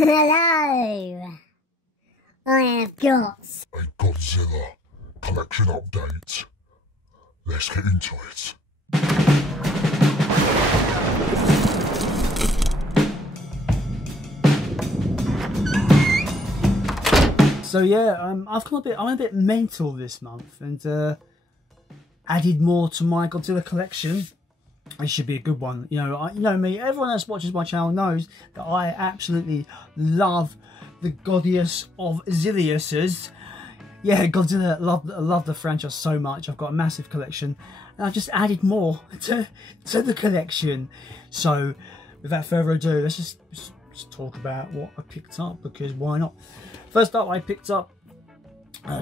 Hello! I have got a Godzilla collection update. Let's get into it. So yeah, I'm a bit mental this month, and added more to my Godzilla collection. It should be a good one. You know me. Everyone else watches my channel knows that I absolutely love the Goddess of Ziliuses. Yeah, Godzilla. Love the franchise so much. I've got a massive collection, and I've just added more to the collection. So, without further ado, let's just talk about what I picked up, because why not? First up, I picked up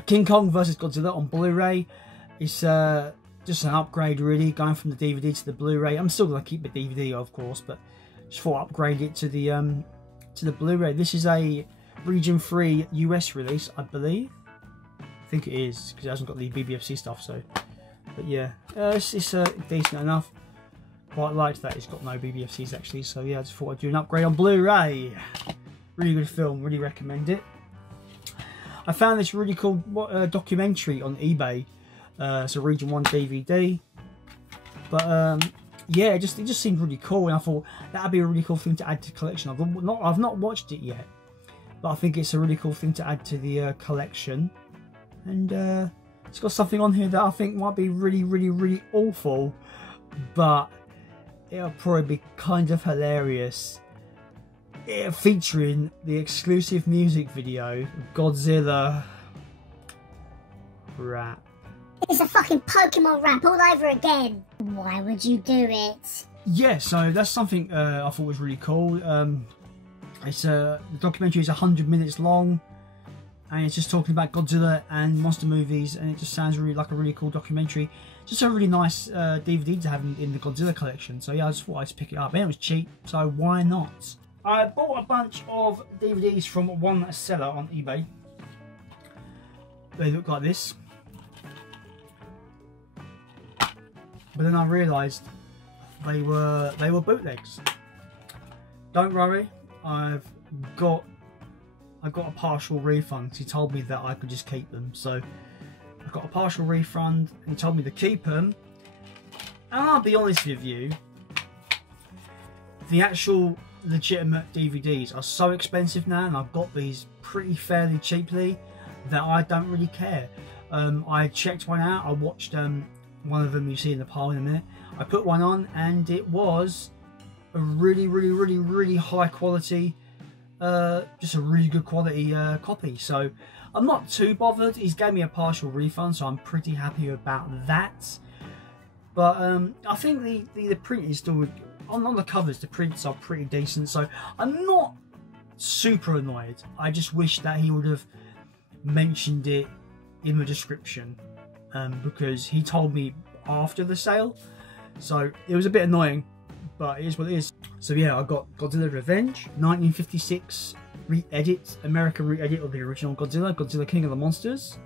King Kong vs Godzilla on Blu-ray. It's just an upgrade, really, going from the DVD to the Blu-ray. I'm still gonna keep the DVD, of course, but just thought I'd upgrade it to the Blu-ray. This is a region 3 US release, I believe. I think it is, because it hasn't got the BBFC stuff. So, but yeah, it's decent enough. Quite liked that it's got no BBFCs actually. So yeah, I just thought I'd do an upgrade on Blu-ray. Really good film. Really recommend it. I found this really cool documentary on eBay. It's a Region 1 DVD, but yeah, it just seemed really cool, and I thought that'd be a really cool thing to add to the collection. I've not watched it yet, but I think it's a really cool thing to add to the collection, and it's got something on here that I think might be really awful, but it'll probably be kind of hilarious. Featuring the exclusive music video, Godzilla rap. It's a fucking Pokemon rap all over again. Why would you do it? Yeah, so that's something I thought was really cool. The documentary is 100 minutes long, and it's just talking about Godzilla and monster movies, and it just sounds really like a really cool documentary. Just a really nice DVD to have in the Godzilla collection. So yeah, I just thought I'd pick it up, and it was cheap, so why not? I bought a bunch of DVDs from one seller on eBay. They look like this. But then I realised they were bootlegs. Don't worry, I got a partial refund. He told me that I could just keep them, so I got a partial refund, and he told me to keep them. And I'll be honest with you, the actual legitimate DVDs are so expensive now, and I've got these pretty fairly cheaply, that I don't really care. I checked one out. I watched one of them you see in the pile in a minute. I put one on, and it was a really high quality, just a really good quality copy. So I'm not too bothered. He's gave me a partial refund, so I'm pretty happy about that. But I think the print is still on the covers. The prints are pretty decent, so I'm not super annoyed. I just wish that he would have mentioned it in the description, because he told me after the sale, so it was a bit annoying, but it is what it is. So yeah, I got Godzilla Revenge 1956 re-edit, American re-edit of the original Godzilla King of the Monsters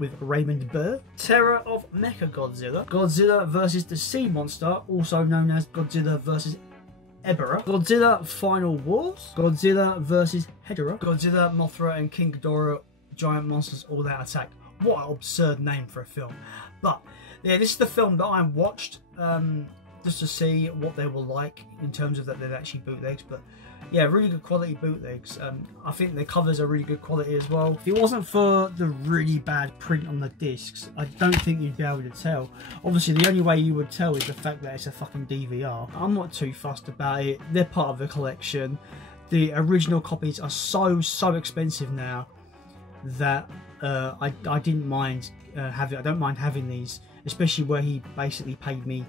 with Raymond Burr. Terror of Mechagodzilla, Godzilla vs the Sea Monster, also known as Godzilla vs Ebera, Godzilla Final Wars, Godzilla vs Hedorah, Godzilla, Mothra and King Ghidorah, Giant Monsters All Out Attack. What an absurd name for a film. But yeah, this is the film that I watched just to see what they were like in terms of that they're actually bootlegs. But yeah, really good quality bootlegs. I think the covers are really good quality as well. If it wasn't for the really bad print on the discs, I don't think you'd be able to tell. Obviously, the only way you would tell is the fact that it's a fucking DVR. I'm not too fussed about it. They're part of the collection. The original copies are so expensive now that I didn't mind having. I don't mind having these, especially where he basically paid me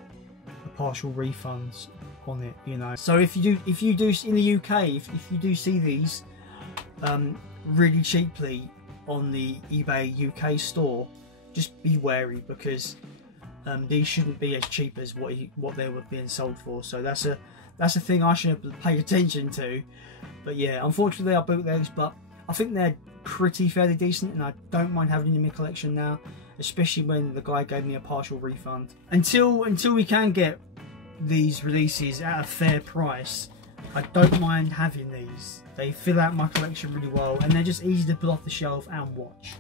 a partial refunds on it, you know. So if you do in the UK, if you do see these really cheaply on the eBay UK store, just be wary, because these shouldn't be as cheap as what they were being sold for. So that's a thing I should have paid attention to. But yeah, unfortunately they are bootlegs, but I think they're pretty fairly decent, and I don't mind having them in my collection now, especially when the guy gave me a partial refund. Until we can get these releases at a fair price, I don't mind having these. They fill out my collection really well, and they're just easy to put off the shelf and watch.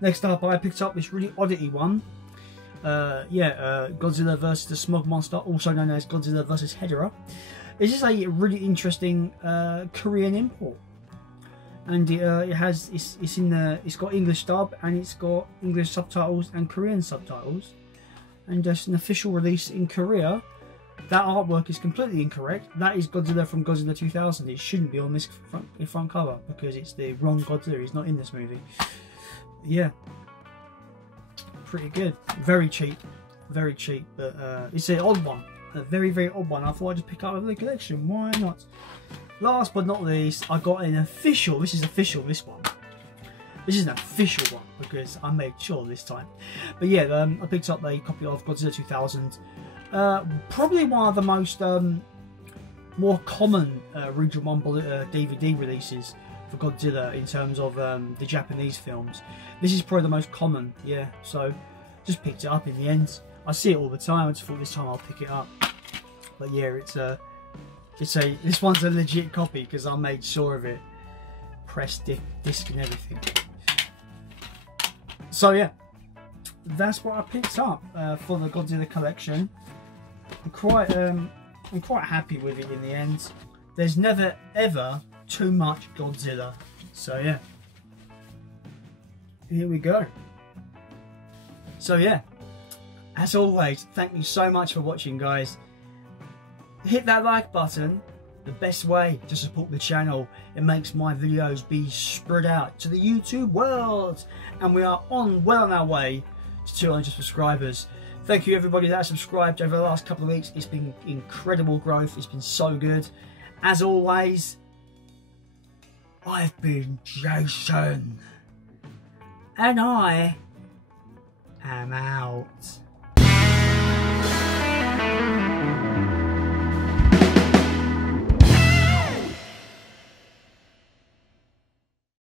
Next up, I picked up this really oddity one. Godzilla vs. the Smog Monster, also known as Godzilla vs. Hedorah. It's just a really interesting Korean import, and it's got English dub, and it's got English subtitles and Korean subtitles, and just an official release in Korea. That artwork is completely incorrect. That is Godzilla from Godzilla 2000. It shouldn't be on this front cover because it's the wrong Godzilla. He's not in this movie. Yeah, pretty good. Very cheap, but it's an odd one, a very, very odd one. I thought I'd just pick up the collection. Why not? Last but not least, I got an official. This is official. This one. This is an official one because I made sure this time. But yeah, I picked up a copy of Godzilla 2000. Probably one of the most more common Region 1 DVD releases for Godzilla in terms of the Japanese films. This is probably the most common, yeah, so just picked it up in the end. I see it all the time. I just thought this time I'll pick it up. But yeah, this one's a legit copy because I made sure of it. Pressed disc and everything. So yeah, that's what I picked up for the Godzilla collection. I'm quite happy with it in the end. There's never ever too much Godzilla. So yeah, here we go. So yeah, as always, thank you so much for watching, guys. Hit that like button. The best way to support the channel. It makes my videos be spread out to the YouTube world, and we are well on our way to 200 subscribers. Thank you everybody that has subscribed over the last couple of weeks. It's been incredible growth. It's been so good. As always, I've been Jason, and I am out.